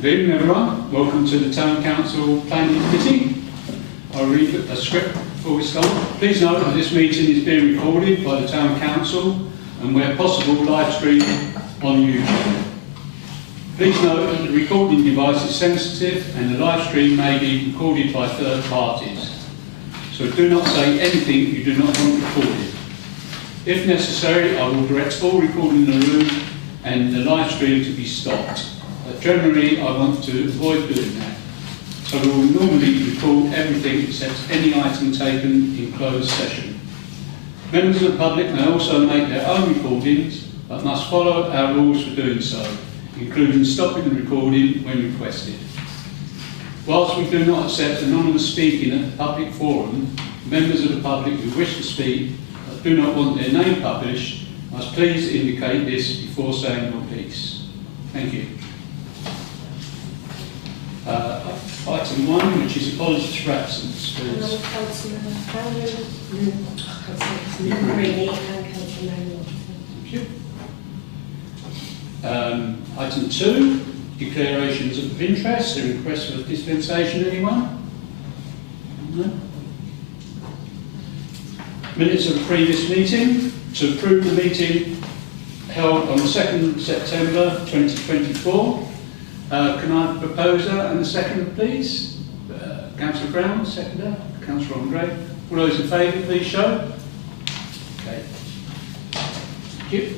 Good evening everyone, welcome to the Town Council Planning Committee. I'll read a script before we start. Please note that this meeting is being recorded by the Town Council and where possible live streamed on YouTube. Please note that the recording device is sensitive and the live stream may be recorded by third parties. So do not say anything you do not want recorded. If necessary, I will direct all recording in the room and the live stream to be stopped. But generally, I want to avoid doing that. So we will normally record everything except any item taken in closed session. Members of the public may also make their own recordings, but must follow our rules for doing so, including stopping the recording when requested. Whilst we do not accept anonymous speaking at a public forum, members of the public who wish to speak but do not want their name published must please indicate this before saying your piece. Thank you. Item 1, which is apologies for absence. Please. Thank you. Item 2, declarations of interest and request for dispensation. Anyone? No? Minutes of the previous meeting. To approve the meeting held on 2nd September 2024. Can I have a proposer and a second, please? Councillor Brown, seconder. Councillor Gray. All those in favour, please show. Okay. Thank you.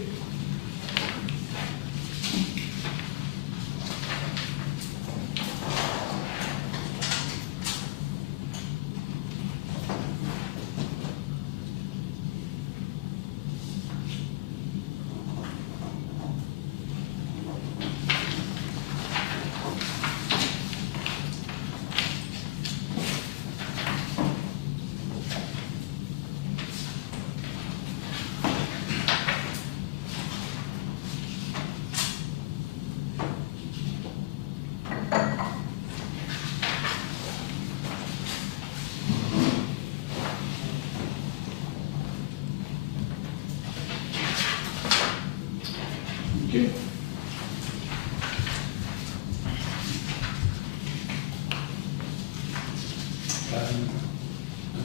Thank you.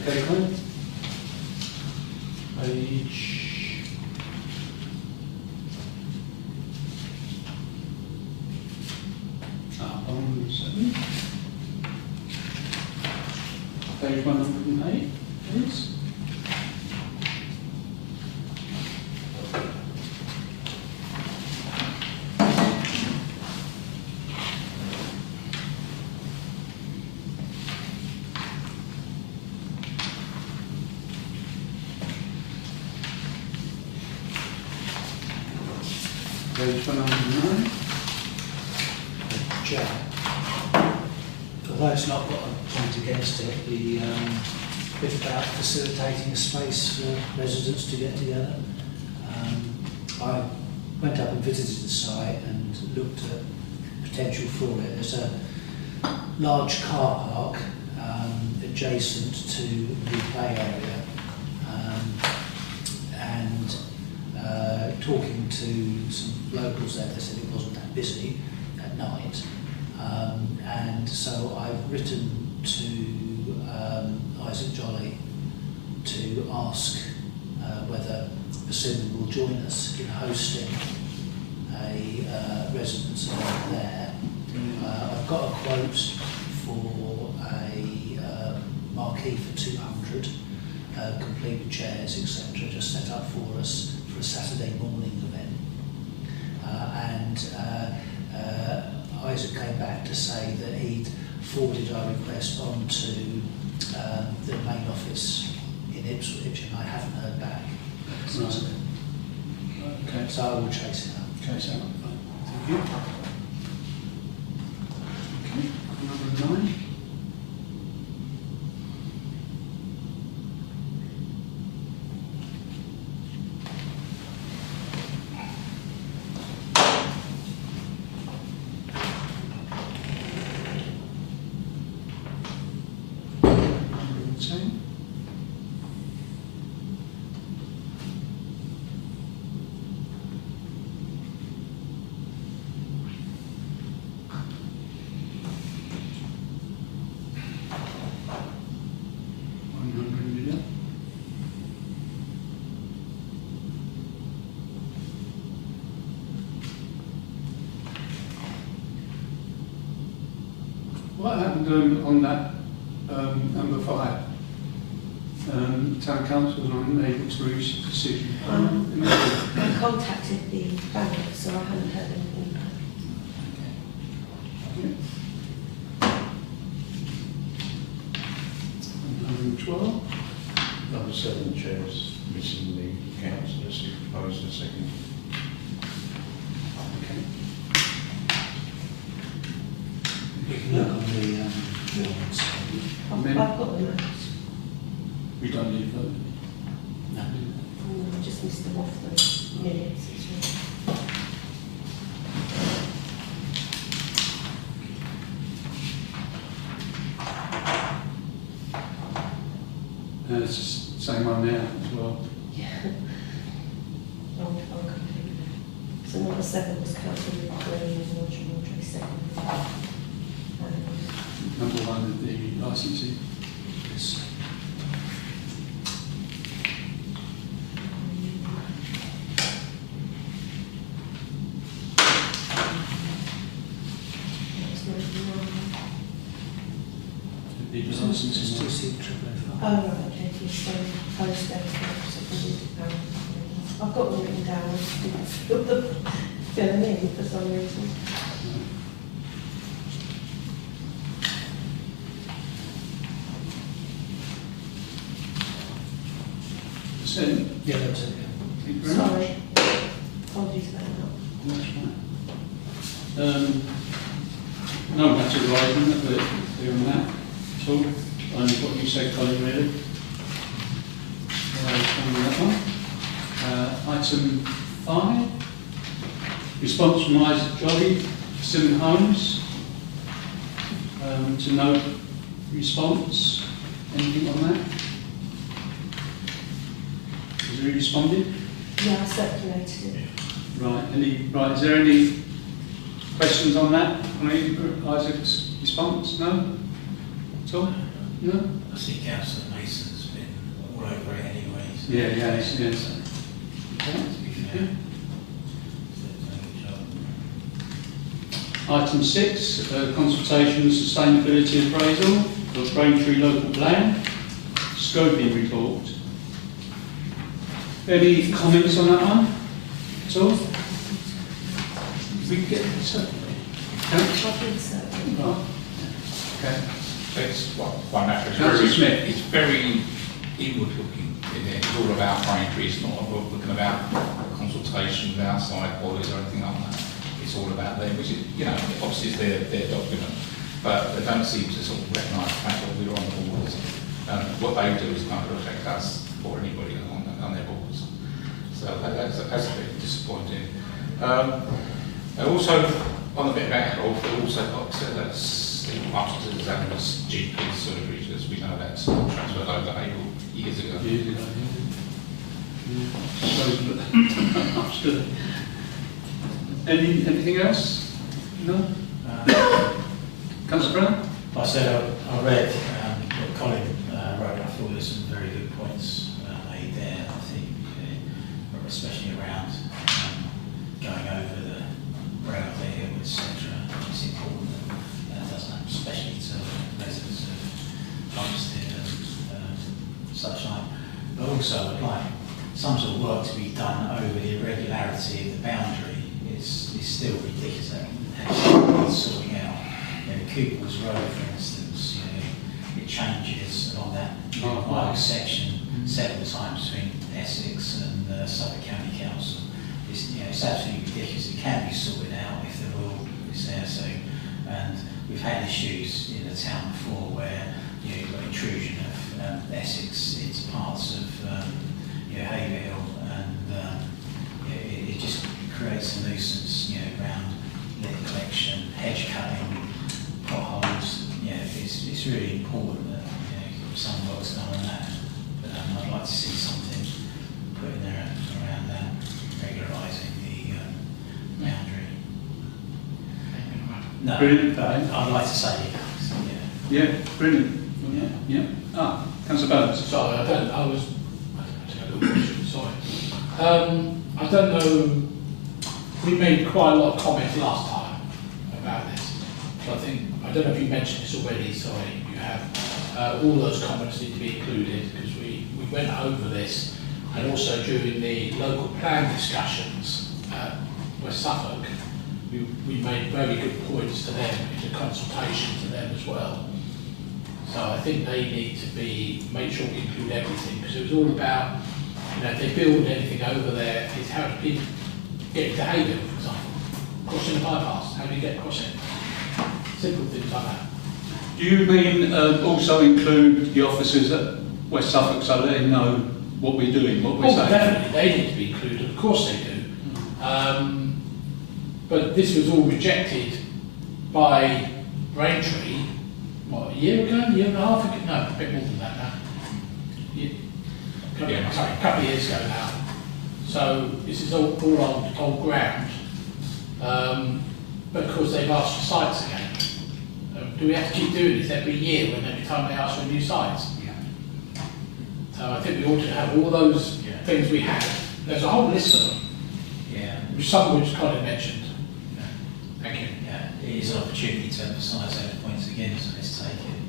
Okay, Glenn. Page. On 7. Page 108, please. Page 109. Chair, although it's not got a point against it, the bit about facilitating a space for residents to get together. I went up and visited the site and looked at potential for it. There's a large car park adjacent to the play area, and talking to some locals there, they said it wasn't that busy at night, and so I've written to Isaac Jolly to ask whether Persimmon will join us in hosting a residence event there. I've got a quote for a marquee for 200, complete with chairs, etc., just set up for us for a Saturday morning event. Isaac came back to say that he'd forwarded our request on to the main office in Ipswich, and I haven't heard back. Right. Okay. So I will chase it up. Chase it up. Thank you. Okay. Number 9. What happened on that number 5? Town council was unable to reach a decision. I contacted the bank, so I haven't heard anything back. Number 12. Number 7, chairs missing the councillors who proposed a second. Okay. We can look on the drawings. I've got the notes. We don't need that. No. I just missed them off the minutes. It's just the same one there as well. Yeah. I'm completely. So number 7 was Councillor Green and Roger Audrey, second. Number 1 is the licensee. Yes. The It's licensee. still see the triple Oh, right, okay, so post I've got them written down, I just didn't fill them in for some reason. Percent. Yeah, that's it. Thank you very much. Sorry, apologies about that. That's fine. No matter rising, but clear on that at all. Only what you said, Colin, really. On that one. Item 5. Response from Isaac Jolly, Simon Holmes. To no response. Anything on that? Has he responded? Yeah, I circulated it. Right, is there any questions on that? On Isaac's response? No? At all? No? I see Councillor Mason's been all over it anyway. So Yeah, yes. To be fair. Item 6, consultation and sustainability appraisal for Braintree local plan, scoping report. Any comments on that one at all? We can get this up. I think so. Right. Okay. It's one matter. Councillor Smith. It's very inward looking. It's all about Braintree. It's not looking about consultation with outside bodies or anything like that. It's all about them, which is, obviously it's their document, but they don't seem to sort of recognise the fact that we're on the boards. What they do is kind of affect us or anybody on their boards. So that's a bit disappointing. Also, on the bit about health, we've also got Steve Martin's examiners, GP surgery, as we know that's transferred over April years ago. Understood. Anything else? No? Councillor Brown? Like I said, I read what Colin wrote. I thought there's some very good points made there. I think, especially around going over the ground there, etc. It's important that it doesn't happen, especially to residents of Lumsted and such like. But also, I'd like some sort of work to be done over the irregularity of the boundary. It's still ridiculous that actually sorting out. Cooper's Road, for instance, it changes along that wide section several times between Essex and Suffolk County Council. It's absolutely ridiculous. It can be sorted out if the will is there. So, and we've had issues in the town before where you've got intrusion of Essex into parts of Haverhill, and it just creates a nuisance, around litter collection, hedge cutting, potholes. It's really important that some work's done on that. But I'd like to see something put in there around that, regularising the boundary. No, Brilliant. but I'd like to say, Yeah, brilliant. Yeah. Councillor Bowles. Sorry, I don't I don't know, we made quite a lot of comments last time about this, so I think most don't know if you mentioned this already, sorry, you have. All those comments need to be included because we went over this, and also during the local plan discussions at West Suffolk, we made very good points to them, in the consultation to them as well. So I think they need to make sure we include everything, because it was all about, if they build anything over there, it's how do people get into Haverhill, for example, crossing a bypass, how do you get across it? Simple things like that. Do you mean also include the officers at West Suffolk so let them know what we're doing, what we're saying? Definitely, they need to be included, of course they do. But this was all rejected by Braintree, what, a year ago, a year and a half ago? No, a bit more than that now. A couple of years ago now. So this is all old ground. But of course they've asked for sites again. Do we have to keep doing this every year when every time they ask for new sites? Yeah. So I think we ought to have all those things we have. There's a whole list of them. Yeah. Some of which Colin mentioned. Thank you. Yeah, it is an opportunity to emphasise those points again, so let's take it.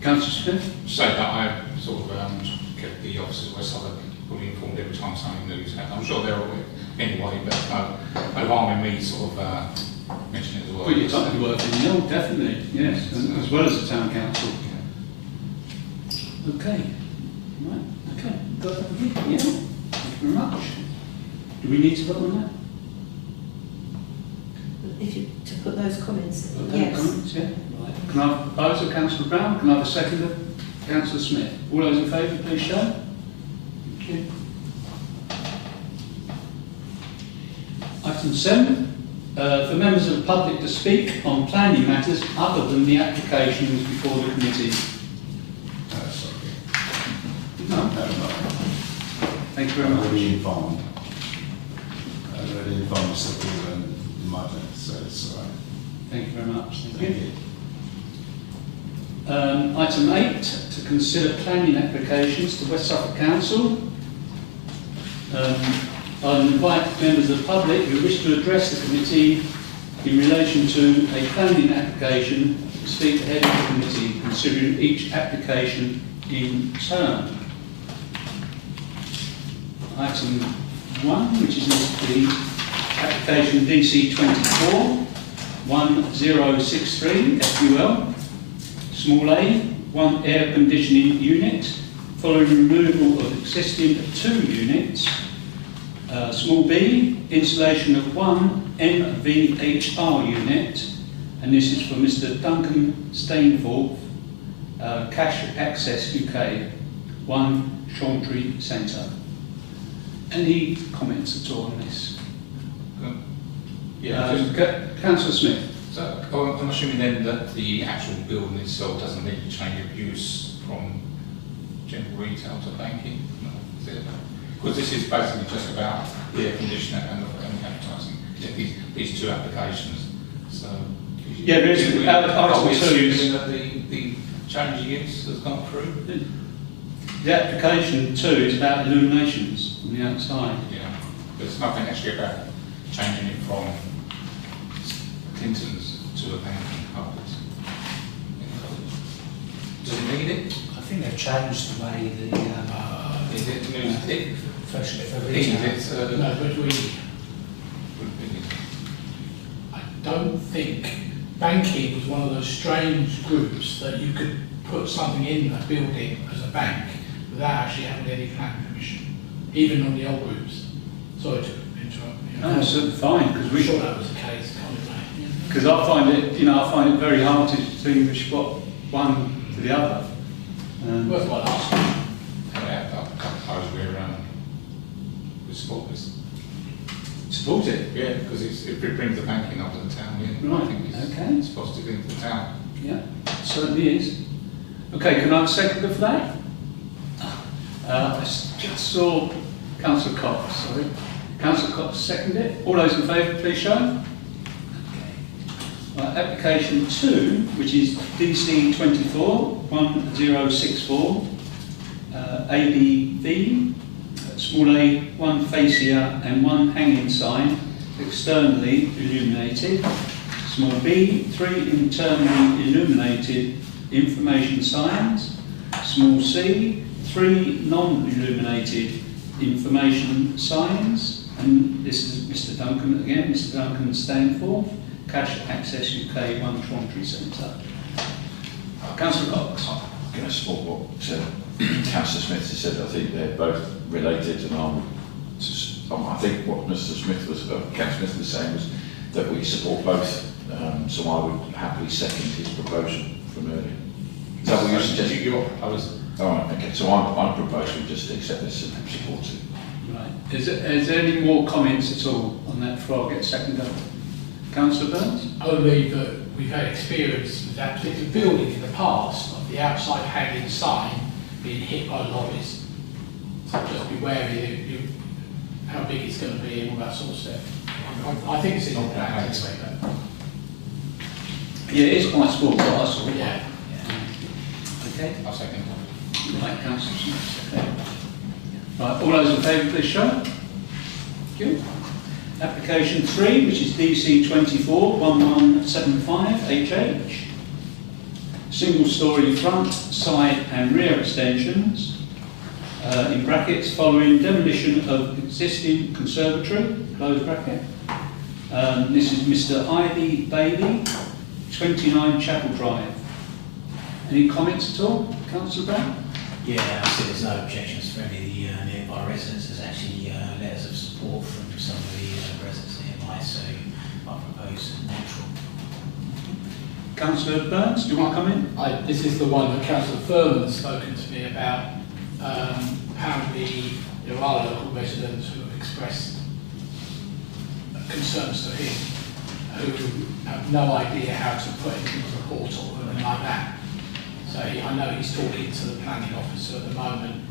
Councillor Smith? So that I sort of kept the officers of West Suffolk fully informed every time something new is happening. I'm sure they're aware anyway, but no harm in me sort of mentioning it as well. Well, you're totally working, no, definitely, yes, and as well as the town council. Okay, right, okay, got that here? Yeah, thank you very much. Do we need to vote on that? If you, to put those comments in, Okay, yes. comments, yeah, right. Can I have a proposer, Councillor Brown? Can I have a seconder, Councillor Smith? All those in favour, please show. Thank you. Item 7, for members of the public to speak on planning matters other than the applications before the committee. No. Thank you very much. Already informed. Already informed Mr. Coogan in my mind, so it's all right. Thank you very much. Thank you. Item 8, to consider planning applications to West Suffolk Council. I invite members of the public who wish to address the committee in relation to a planning application to speak ahead of the committee, considering each application in turn. Item 1, which is the application DC 24 1063 FUL, small a, 1 air conditioning unit, following removal of existing 2 units. Small b, installation of 1 MVHR unit, and this is for Mr. Duncan Stainforth, Cash Access UK, 1 Chantry Centre. Any comments at all on this? Councillor Smith. So I'm assuming then that the actual building itself doesn't need to change of use from general retail to banking? No, is it? Because this is basically just about the air conditioner and advertising. These 2 applications. So Yeah, there is are we item 2. assuming that the change of use has gone through? The application 2 is about illuminations on the outside. Yeah. There's nothing actually about changing it from Clinton's to a banking hub. Does it need it? I think they've changed the way the Is it new thick? for Is retail. it? No, but I don't think banking was one of those strange groups that you could put something in a building as a bank without actually having any planning permission, even on the old groups. Sorry to interrupt. No, that's fine, because I'm sure that was the case, can't it? because I find it very hard to distinguish one to the other. Worthwhile asking. I suppose we support this. Support it. Yeah, because it brings the banking up to the town. Yeah, Right, I think okay. it's positive thing for the town. Yeah, certainly is. Okay, can I have a seconder for that? I just saw Councillor Cox, sorry. Councillor Cox seconded it. All those in favour, please show. Application 2, which is DC 24 1064, ABV, small a, 1 fascia and 1 hanging sign, externally illuminated. Small b, 3 internally illuminated information signs. Small c, 3 non-illuminated information signs. And this is Mr Duncan again, Mr Duncan Stanforth, Cash Access UK 1 Trantry Centre. Councillor Cox. I'm going to support what Councillor Smith has said. I think they're both related, and I think what Mr Smith was, Councillor Smith was saying was that we support both. So I would happily second his proposal from earlier. Is that what you're suggesting? All right, okay. So I'm proposing just to accept this and support it. Right. Is there any more comments at all on that before I get seconded? Councillor Burns? Only that we've had experience with that particular building in the past of the outside hanging sign being hit by lorries. So just be wary of how big it's going to be and all that sort of stuff. I think it's in the plan anyway. Yeah, it is quite small, but I saw it. Yeah. Okay. I'll second that. Right, Councillor Smith. Okay. Right, all those in favour, please show. Thank you. Application 3, which is DC 24-1175 HH. Single storey front, side and rear extensions, in brackets, following demolition of existing conservatory, close bracket. This is Mr Ivy Bailey, 29 Chapel Drive. Any comments at all, Councillor Brown? Yeah, I see there's no objections for any of the nearby residents. There's actually letters of support from some of the residents nearby, so I propose neutral. Councillor Burns, do you want to come in? This is the one that Councillor Furman has spoken to me about. Apparently there are local residents who have expressed concerns to him, who have no idea how to put anything on the portal or anything like that. So I know he's talking to the planning officer at the moment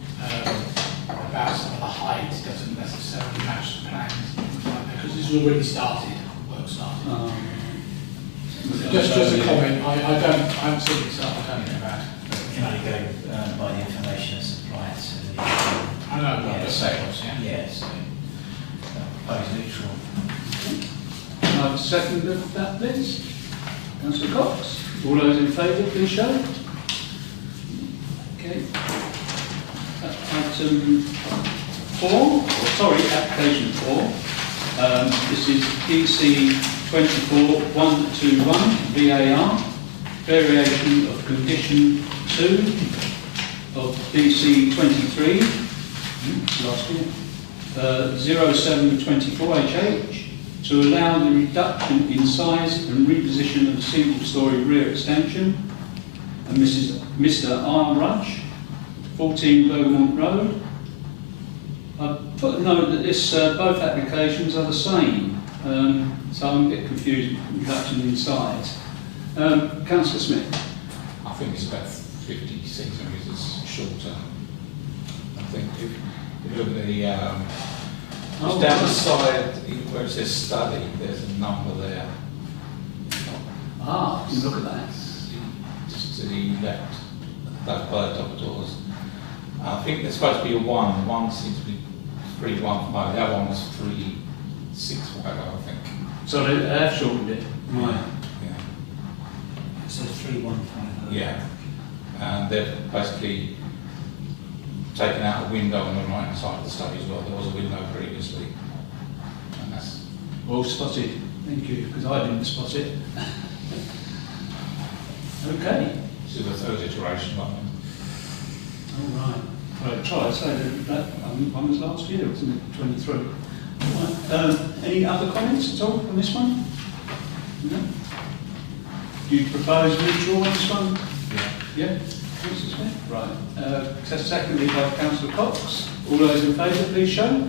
about some of the height doesn't necessarily match the plans, because this has already started, work started. Just a comment, I haven't seen it, so I don't know about it. We can only go by the information that's supplied to the... I know, yeah, but so, say what's, yeah. yeah, so propose neutral. Can I have a second of that, please? Councillor Cox. All those in favour, please show. Okay. Item 4, application 4. This is DC 24-121 VAR, variation of condition 2 of DC 23, last year, 0724 HH, to allow the reduction in size and reposition of a single-storey rear extension, and Mr R. Rudge, 14 Bergamont Road. I've put a note that both applications are the same, so I'm a bit confused with reduction in size. Councillor Smith. I think it's about 50 centimetres shorter. I think if you look at the down the side where it says study, there's a number there. Ah, you look at that. Just to the left, those by the double doors. I think there's supposed to be a 1. One seems to be 315. The other one was 365, I think. So they have shortened it. Right. Yeah. It says 315. Yeah. And they've basically taken out a window on the right hand side of the study as well. There was a window previously. And that's Well spotted. Thank you, because I didn't spot it. Okay. this is the third iteration of it. All right. Right, try. So that one was last year, wasn't it? 23. Right. Any other comments at all on this one? No? Do you propose neutral on this one? Yeah. Yeah? Councillor Smith? Right. Secondly by Councillor Cox. All those in favour, please show.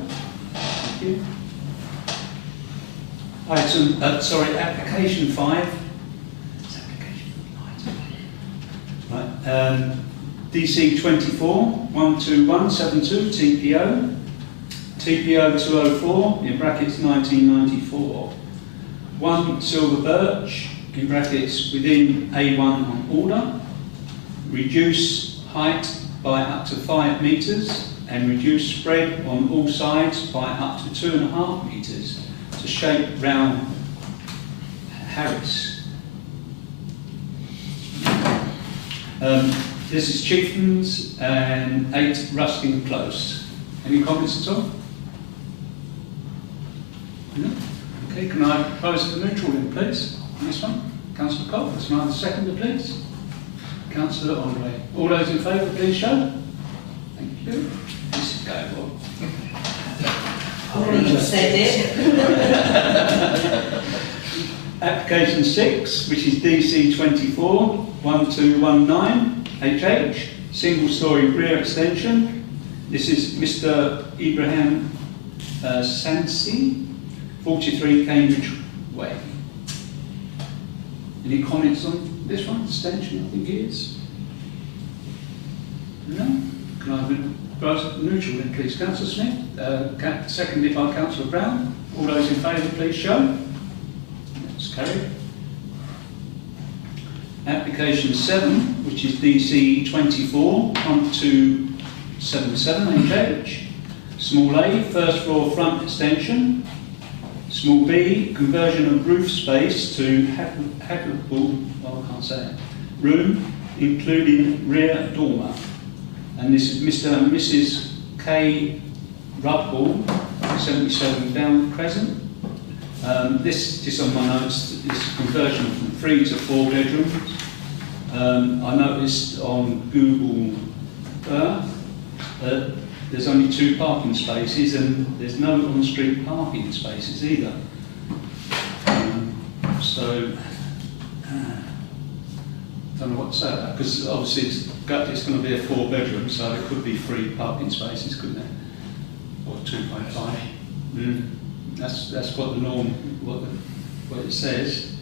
Thank you. Application 5. Right. DC 24-12172 TPO. TPO 204 in brackets 1994. 1 Silver Birch in brackets within A1 on order. Reduce height by up to 5 metres and reduce spread on all sides by up to 2.5 metres to shape round Harris. This is Chieftains and 8 Ruskin Close. Any comments at all? No? Okay, can I propose the neutral then, please, on this one? Councillor Cox, can I have the seconder, please? Councillor Andre. All those in favour, please show. Thank you. This is going well. Well, you said it. Application 6, which is DC 24-1219 HH, single storey rear extension. This is Mr. Ibrahim Sansi, 43 Cambridge Way. Any comments on this one? Extension, I think it is. No? Can I have a neutral then, please? Councillor Smith, seconded by Councillor Brown. All those in favour, please show. That's carried. Application 7, which is DC 24-1277 HH. Small a, first floor front extension. Small b, conversion of roof space to habitable, well, I can't say it, room, including rear dormer. And this is Mr. and Mrs. K. Rudball, 77 Down Crescent. This, just on my notes, is a conversion from 3 to 4 bedrooms. I noticed on Google Earth that there's only 2 parking spaces and there's no on-street parking spaces either. So, don't know what to say about that, because obviously it's going to be a 4-bedroom, so there could be 3 parking spaces, couldn't there? Or 2.5. That's what the norm, what it says.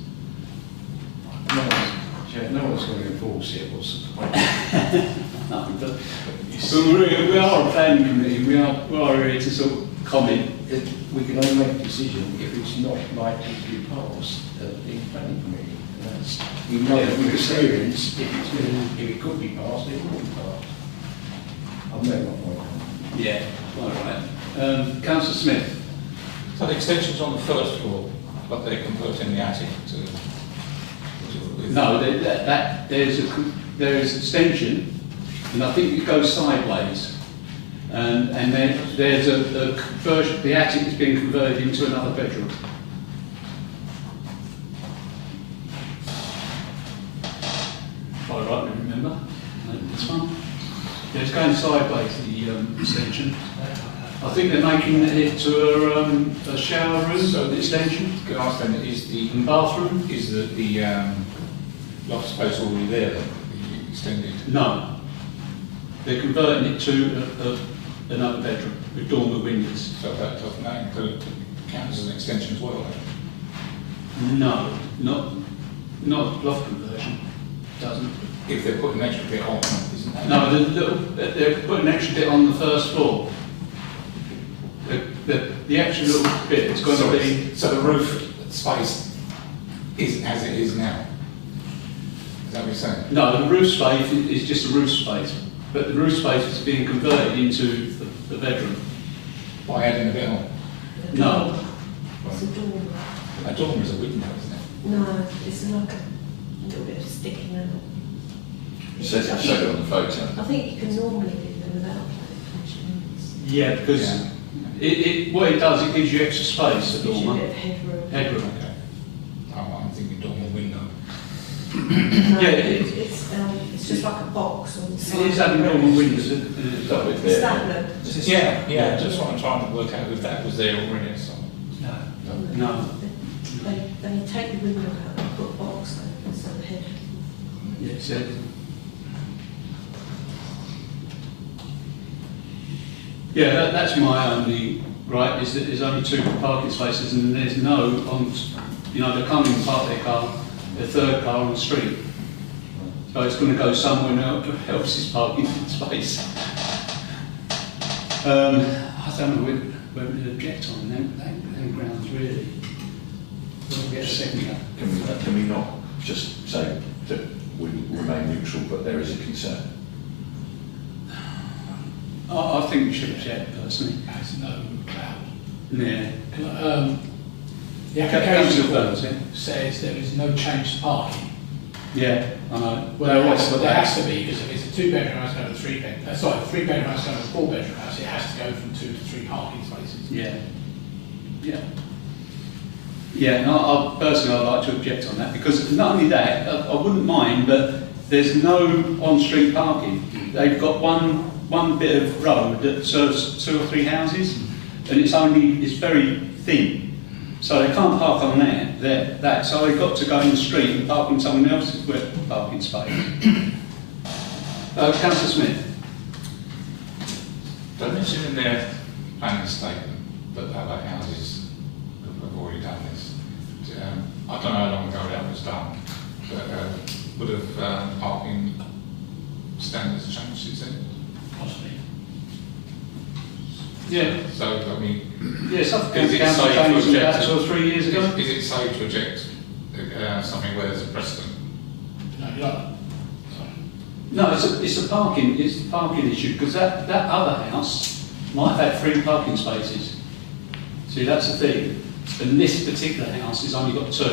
No one's going to enforce it, what's the point? No, but we are a planning committee, we are here to sort of comment. We can only make a decision if it's not likely to be passed at the planning committee. And that's, we know from experience if it could be passed, it will be passed. I've made my point. Yeah, all right. Councillor Smith. So the extension's on the first floor, but they're converting the attic to... No, there is extension, and I think it goes sideways. And then there's a conversion, the attic is being converted into another bedroom. All right, remember? This one? Yeah, it's going sideways, the extension. I think they're making it to a shower room, so the extension. Can I ask then, is the bathroom? Is the loft space already there then, the extended? No. They're converting it to another bedroom with dormer windows. So that include counts as an extension as well? No, not loft conversion. Doesn't. If they're putting an extra bit on, isn't that? No, they're putting an extra bit on the first floor. The extra little bit is going to be... So the roof space is as it is now? Is that what you're saying? No, the roof space is just a roof space, but the roof space is being converted into the bedroom. By adding a bit on? No. It's a dormer. A dormer is a window, isn't it? No, it's like a little bit of sticking out. It says it showed it on the photo. I think you can normally do them without planning permission. Yeah, because what it does, it gives you extra space, a It gives you a dormer. bit of headroom. Headroom. Okay. Oh, I'm thinking dormer window. No, Yeah, it's just like a box on the side. It is having dormer windows. That bit Is there. that look? Yeah, just what I'm trying to work out if that was there already. So. No. They take the window out and put a box there instead of head. Yes, yeah, that's my only right, is that there's only 2 parking spaces and there's no on, they can't even park their car, their third car on the street. So it's going to go somewhere else's parking space. I don't know whether to object on them grounds really. We'll get a second. Can we not just say that we remain neutral, but there is a concern? I think we should object personally. There's no cloud. Yeah. The application Councillor Burns, yeah? says there is no change to parking. Yeah, I know. Well, No, what's there has to be, because if it's a 2-bedroom house going to a 3-bedroom, sorry, a 3-bedroom house going to a 4-bedroom house, it has to go from 2 to 3 parking spaces. Yeah. Yeah. Yeah, no, personally I'd like to object on that, because not only that, I wouldn't mind, but there's no on-street parking. They've got one bit of road that serves 2 or 3 houses, and it's very thin. So they can't park on that. So they've got to go in the street and park in someone else's parking space. Councillor Smith. They mention in their planning statement that other houses have already done this. I don't know how long ago that was done, but would have parking standards changed since then? Possibly. Yeah. So, I mean, Yeah, Suffolk Is County it Council safe to changed it about object? 2 or 3 years ago. is it safe to object something where there's a precedent? No, you're not. Sorry. No, it's a parking issue, because that other house might have had 3 parking spaces. See, that's the thing. And this particular house has only got 2.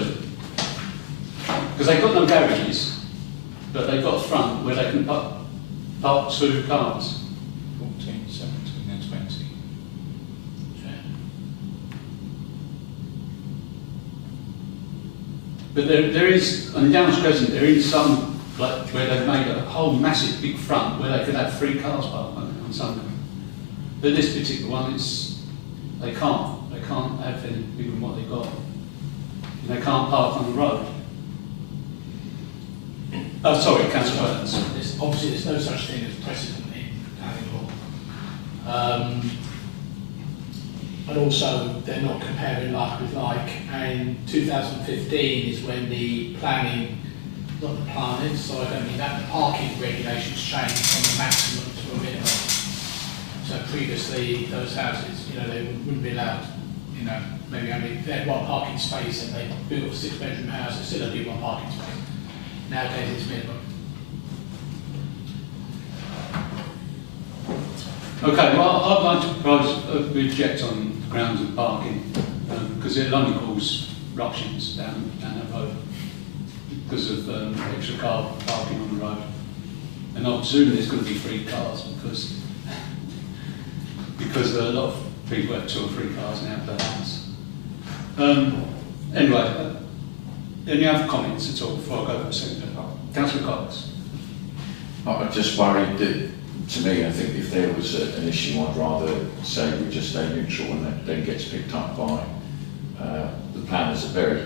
Because they've got no garages, but they've got a front where they can park 2 cars. 14, 17 and 20. But there is, on Downs Crescent, there is some, like, where they've made a whole massive big front where they could have 3 cars parked on Sunday. But this particular one, they can't have any bigger than what they've got. And they can't park on the road. Oh, sorry, Councillor Burns. Obviously, there's no such thing as precedent in planning law. And also, they're not comparing like with like. And 2015 is when the planning, not the planning, so I don't mean that, the parking regulations changed from a maximum to a minimum. So previously, those houses, they wouldn't be allowed, maybe only, they had 1 parking space and they built a 6-bedroom house, they still only 1 parking space. Nowadays, it's minimum. Okay, well, I'd like to propose we object on the grounds of parking, because it'll only cause ructions down that road because of extra car parking on the road. And I presume there's going to be 3 cars because a lot of people have 2 or 3 cars now per house. Anyway, any other comments at all before I go to the second? Councillor Cox. I'm just worried that, to me, I think if there was an issue, I'd rather say we just stay neutral and that then gets picked up by the planners at Berry.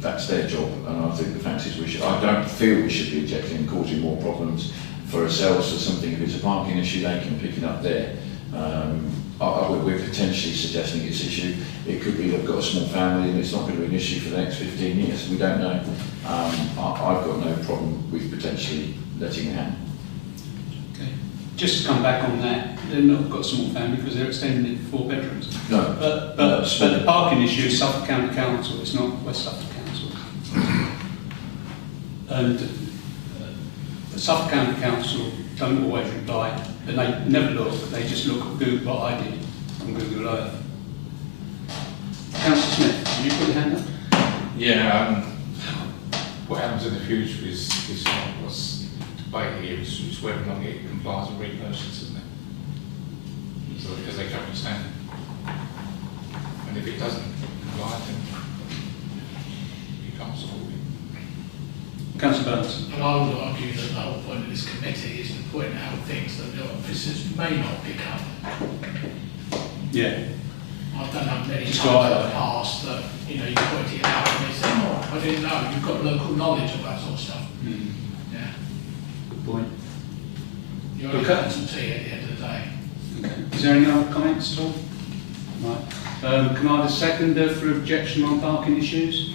That's their job, and I think the fact is I don't feel we should be objecting and causing more problems for ourselves for something. If it's a parking issue, they can pick it up there. We're potentially suggesting it's an issue. It could be they've got a small family and it's not going to be an issue for the next 15 years. We don't know. I've got no problem with potentially letting it happen. Okay. Just to come back on that, they've not got a small family because they're extending it to 4 bedrooms. No. But the parking issue is Suffolk County Council, it's not West Suffolk Council. And the Suffolk County Council don't always reply, and they never look, they just look at Google, what I did on Google Earth. Councillor Smith, did you put your hand up? Yeah, what happens in the future is what's debate here is whether or not it complies with regulations, isn't it? So as they currently stand. And if it doesn't comply, then you can't support it. Councillor Burns. And I would argue that the whole point of this committee is to point out things that the officers may not pick up. Yeah. I've done that many Just times right. in the past that, you point it out and they say, oh, I didn't know, you've got local knowledge of that sort of stuff. Mm. Yeah. Good point. You're only Okay. having some tea at the end of the day. Okay. Is there any other comments at all? Right. Can I have a seconder for objection on parking issues?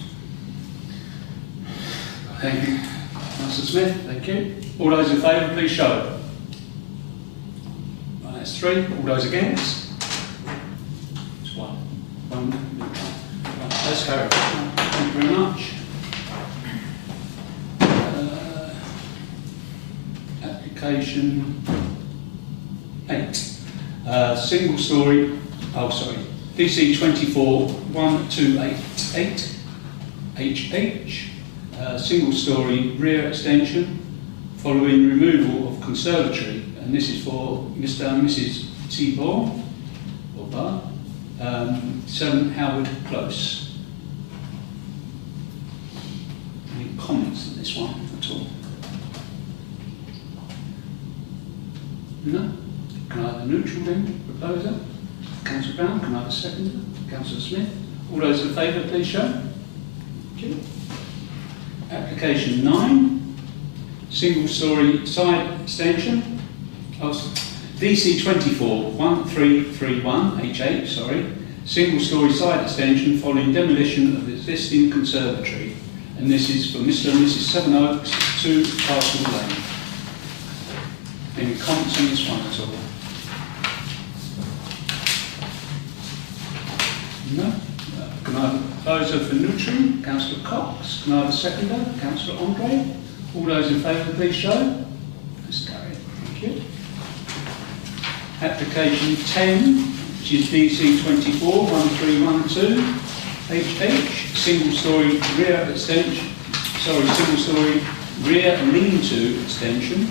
Thank you. Councillor Smith, thank you. All those in favour, please show. Right, that's 3. All those against? It's 1. Right, let's go. Thank you very much. Application 8. Single story, DC 24-1288 HH, single-storey rear extension following removal of conservatory, and this is for Mr. and Mrs. T-Ball, or Bar, 7 Howard Close. Any comments on this one at all? No? Can I have a neutral then, proposer? Councillor Brown, can I have a seconder? Councillor Smith? All those in favour, please show. Thank you. Application 9, single-storey side extension. DC 24-1331 HH, sorry. Single-storey side extension following demolition of existing conservatory. And this is for Mr. and Mrs. Sevenoaks, 2 Castle Lane. Any comments on this one at all? No? Can I have a proposer for neutral? Councillor Cox. Can I have a seconder? Councillor Andre. All those in favour, please show. That's carried. Thank you. Application 10, which is DC 24-1312 HH, single-storey rear extension. Sorry, single-storey rear lean-to extension.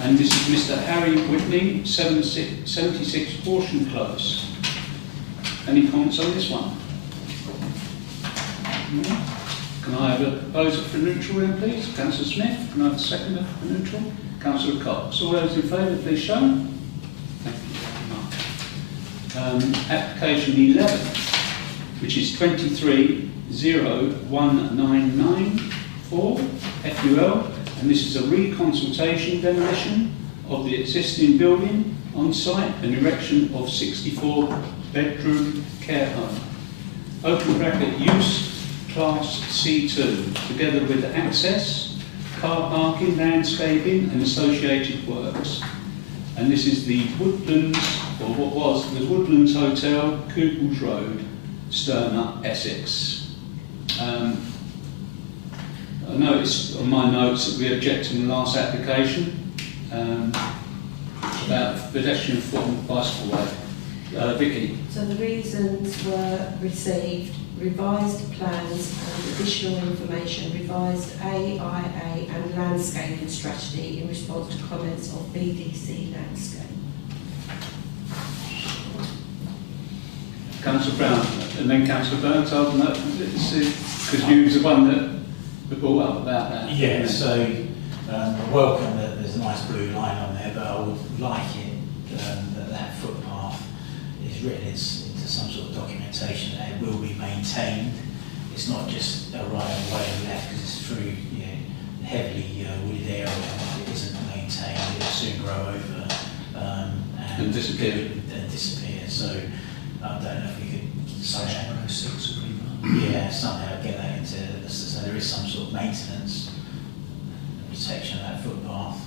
And this is Mr. Harry Whitney, 76 Horsham Close. Any comments on this one? No? Can I have a proposer for neutral then, please? Councillor Smith. Can I have a seconder for neutral? Councillor Cox. All those in favour, please show. Thank you very much. Application 11, which is 23-01994 FUL, and this is a reconsultation demolition of the existing building on site and erection of 64-bedroom care home. Open bracket use class C2, together with access, car parking, landscaping and associated works. And this is the Woodlands, or what was the Woodlands Hotel, Couples Road, Sturner, Essex. I noticed on my notes that we objected in the last application about pedestrian foot and bicycle way. Vicky. So the reasons were received, revised plans and additional information, revised AIA and landscaping strategy in response to comments of BDC landscape. Councillor Brown, and then Councillor Burns, because you was the one that brought up about that. Yeah, so I welcome that there's a nice blue line on there, but I would like it that footpath is written into some sort of documentation that it will be maintained. It's not just a right and way and left, because it's through heavily wooded area. If it isn't maintained, it will soon grow over and disappear. So I don't know if we could somehow get that into so there is some sort of maintenance and protection of that footpath,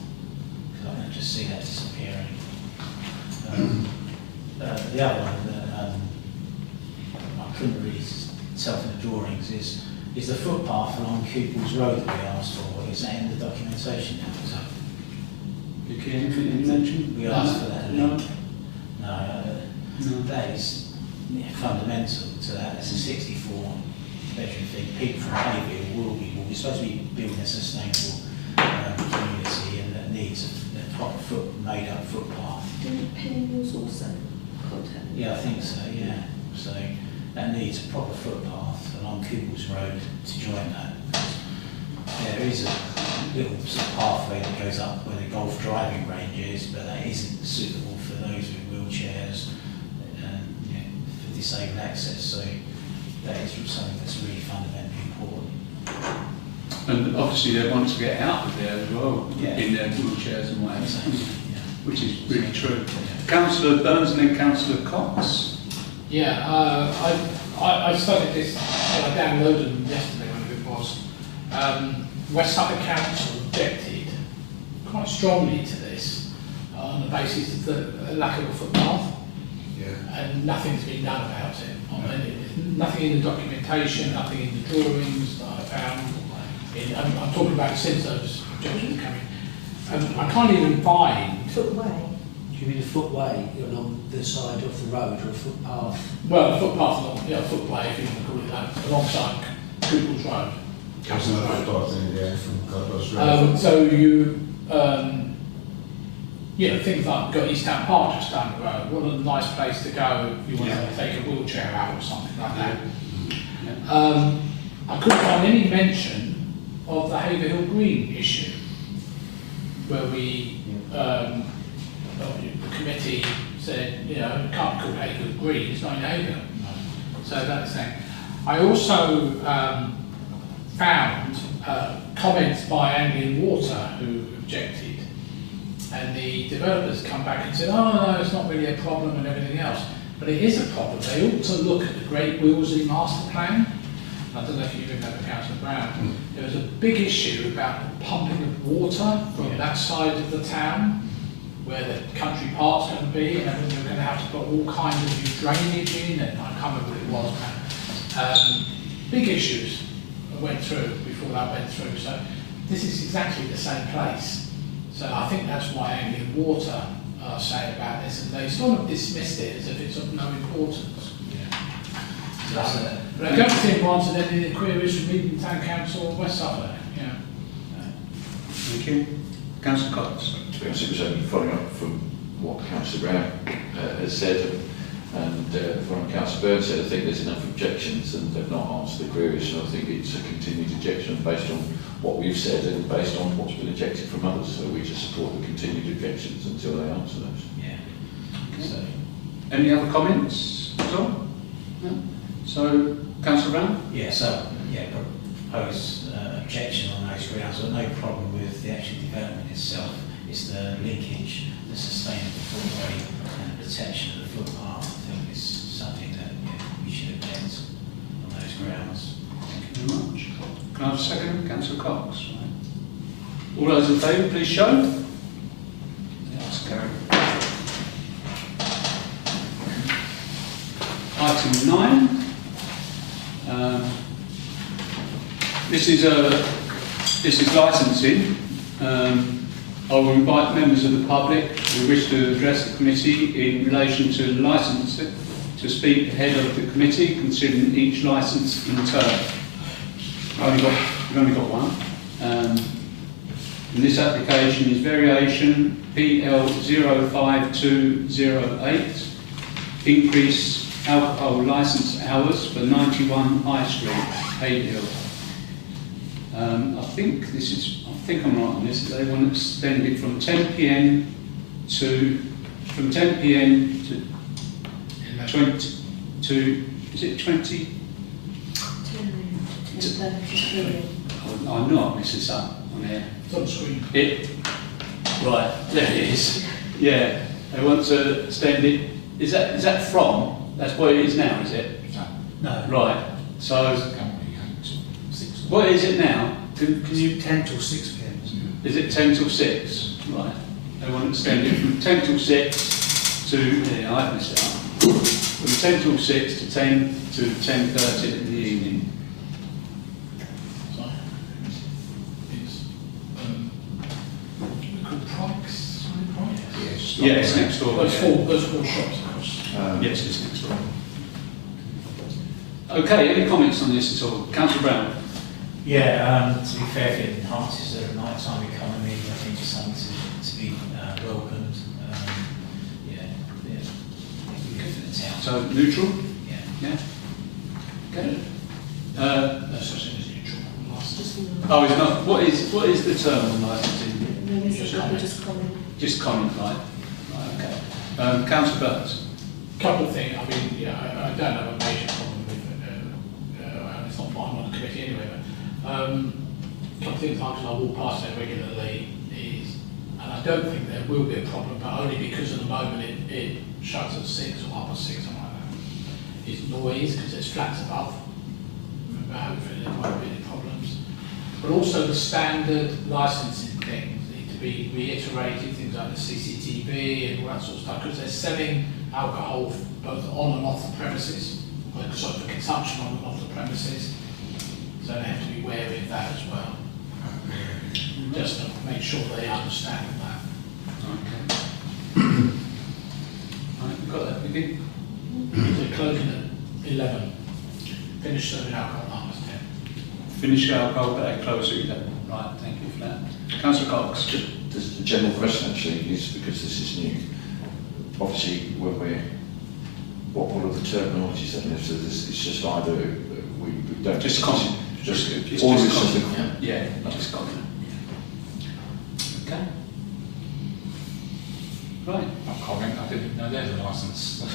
because I can just see that disappearing. The other one that I couldn't really tell from the drawings is the footpath along Couples Road that we asked for. Is that in the documentation now? Vicky, anything you mentioned? We asked for that No. link. No, that is fundamental to that. It's a 64-bedroom thing. People from Haverhill will be supposed to be building a sustainable community, and that needs a proper made-up footpath. Didn't Penny's also contact? Yeah, I think so, yeah. So that needs a proper footpath along Couples Road to join that. There is a little sort of pathway that goes up where the golf driving range is, but that isn't suitable for those with wheelchairs and for disabled access. So that is something that's really fundamentally important. And obviously they want to get out of there as well, Yeah. in their wheelchairs and whatever, Yeah. which is really true. Councillor Burns and then Councillor Cox. Yeah, I studied this, I downloaded them yesterday, whenever it was. West Suffolk Council objected quite strongly to this on the basis of the lack of a footpath. Yeah. And nothing's been done about it. I mean, nothing in the documentation, nothing in the drawings that I found. I'm talking about since those objections came in. I can't even find Footway. You mean a footway along the side of the road or a footpath? Well, a footpath along, yeah, a footway, if you want to call it that, alongside Cooples Road. There's another footpath in the from Cardboss Road. So you, you know, things like got East Town Park just down the road. What a nice place to go if you want to take a wheelchair out or something like that. I couldn't find any mention of the Haverhill Green issue, where we, the committee said, you know, it can't be called Haverhill Green, it's not in Haverhill. So that's it. I also found comments by Anglian Water who objected, and the developers come back and said, oh no, it's not really a problem and everything else. But it is a problem. They ought to look at the Great Willesey Master Plan. I don't know if you remember Councillor Brown. There was a big issue about the pumping of water from that side of the town, where the country park's going to be, and everything. You're going to have to put all kinds of new drainage in, and I can't remember what it was. Big issues that went through before that went through. So this is exactly the same place. So I think that's why Anglian Water are saying about this, and they sort of dismissed it as if it's of no importance. But I don't think we answered any of the queries from Eden Town Council or West Suffolk. Yeah. Thank you. Councillor Cox. To be honest, it was only following up from what Councillor Brown has said, and from Councillor Byrne said, I think there's enough objections and they've not answered the queries, so I think it's a continued objection based on what we've said and based on what's been objected from others, so we just support the continued objections until they answer those. Yeah. Okay. So, Any other comments at all? No? So, Councillor Brown? Yeah, so, yeah, propose objection on those grounds, but no problem with the actual development itself. It's the linkage, the sustainable footway and the protection of the footpath. I think is something that we should object on those grounds. Thank you very much. Can I have a second? Councillor Cox. Right. All those in favour, please show. That's carried. Item 9. This is licensing. I will invite members of the public who wish to address the committee in relation to licensing to speak ahead of the committee, considering each licence in turn. We've only got one. And this application is variation PL 05208, increase alcohol licence hours for 91 High Street, Haverhill. I think I'm right on this. They want to extend it from 10 p.m. to 20 to, is it 20? I know I messed this up on here. It's on the screen. Right, there it is. Yeah, they want to extend it. Is that from? That's what it is now, is it? no. Right. So, what is it now? Can you? 10 till 6 p.m. Is it 10 till 6? Right. They want to extend it from 10 till 6 to. Yeah, I've messed it up. From 10 till 6 to 10 to 10:30 in the evening. Yes, next door. Those four shops, of course. Yes, it's next door. Okay, any comments on this at all? Councillor Brown? Yeah, to be fair, if it enhances the nighttime economy, I think it's something to be welcomed. Yeah, it'd be good for the town. So, neutral? Yeah. Yeah? Okay. No such thing as neutral. Oh, it's not. What is the term on licensing? Just comment, right? Right, okay. Councillor Burns? Couple of things. I mean, yeah, I don't have a major problem with it. And it's not mine on the committee anyway. But couple of things I walk past there regularly is, and I don't think there will be a problem, but only because at the moment it shuts at 6 or 6:30, something like that. Is noise because there's flats above. But hopefully there won't be any problems. But also the standard licensing things need to be reiterated, things like the CCTV and all that sort of stuff, because they're selling alcohol both on and off the premises, sorry, for consumption on and off the premises. So they have to be wary of that as well. Just to make sure they understand that. Okay. Vicky? They're closing at 11. Finish serving alcohol after 10. Finish alcohol, but they close at 11. Right, thank you for that. Councillor Cox. Just the general question actually is, because this is new, obviously when what are the terminologies then? If it's just either we don't... Just comment. Just It's all just this comment. stuff. Yeah, just comment. Okay. Right. I'll comment, I didn't know there's a licence.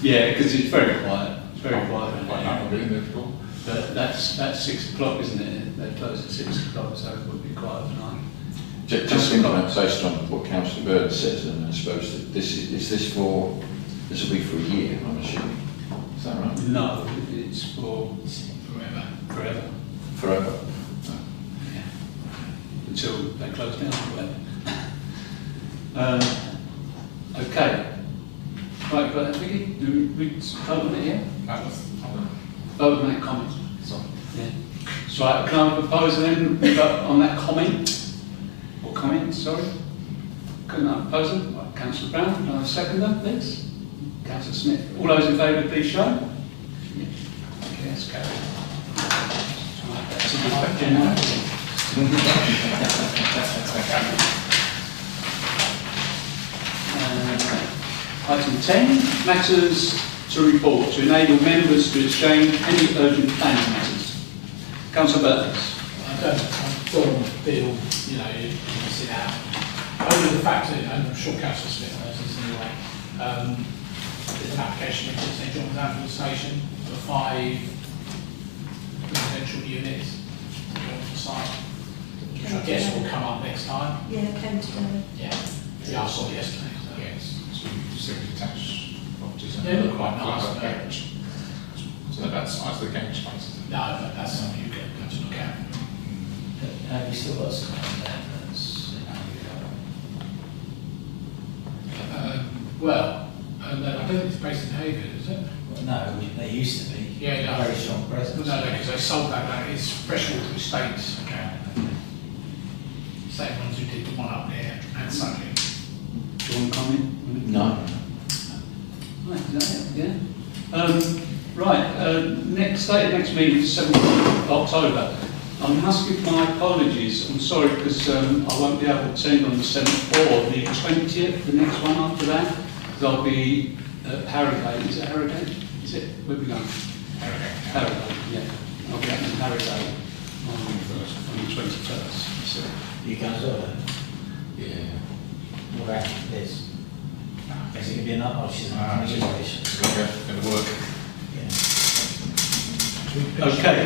Yeah, because it's very quiet. It's very quiet. I've been there before. But that's 6 o'clock, isn't it? They close at 6 o'clock, so it would be quiet tonight. Just thinking about based on what Councillor Bird says, and I suppose that this will be for a year, I'm assuming. Is that right? No, it's for Forever. forever. Forever. Yeah. Until they close down or whatever. Okay. Right, got that, Vicky? Do we vote on it, yeah? That was, Vote on that comment. sorry. Yeah. So can I propose then vote on that comment? Or comment, sorry? Couldn't I propose it? Right, Councillor Brown, can I have a seconder, please? Councillor Smith. All those in favour, please show. Yeah. Okay, that's carried. Right, that's a good question now. Item 10, matters to report to enable members to exchange any urgent planning matters. Councillor Burns. I don't feel, you know, you can sit out. Only the fact that, and I'm sure Councillor Smith knows this anyway, there's an application into St John's Ambulance Station for 5 residential units on the site, which I guess will come up next time. Yeah, came today. Yeah, I saw it yesterday. So. Yes, so semi-detached properties. They look quite nice. Like a garage. So that's size of the garage space. No, but that's something you get to look at. Have you still got some there? Well, I don't think it's based in Haverhill, is it? Well, no, they used to be. Yeah, no. Very strong presence. No, because they sold that now. It's Freshwater Estates. Okay. Same ones who did the one up there and Sunday. Do you want to comment? No. Right, is that it? Yeah. Right, next meeting is 7th of October. I must give my apologies. I'm sorry because I won't be able to attend on the 7th or the 20th, the next one after that, because I'll be at Harrogate. Is it Harrogate? Is it? Where are we going? Harrogate, yeah. I'll be up in Harrogate on the 21st. So, You can as well then? Yeah. What about this? Is it going to be enough? Oh, she's not It's going to work. Yeah. okay.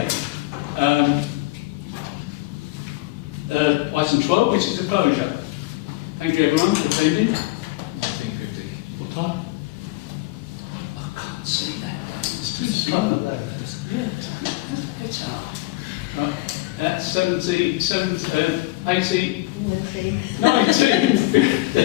Item 12, which is a closure. Thank you everyone for attending. 1950. What time? I can't see that. It's too It's slow. not there. Yeah, it's hard. Right, that's 70, 80, 19. 19, 50.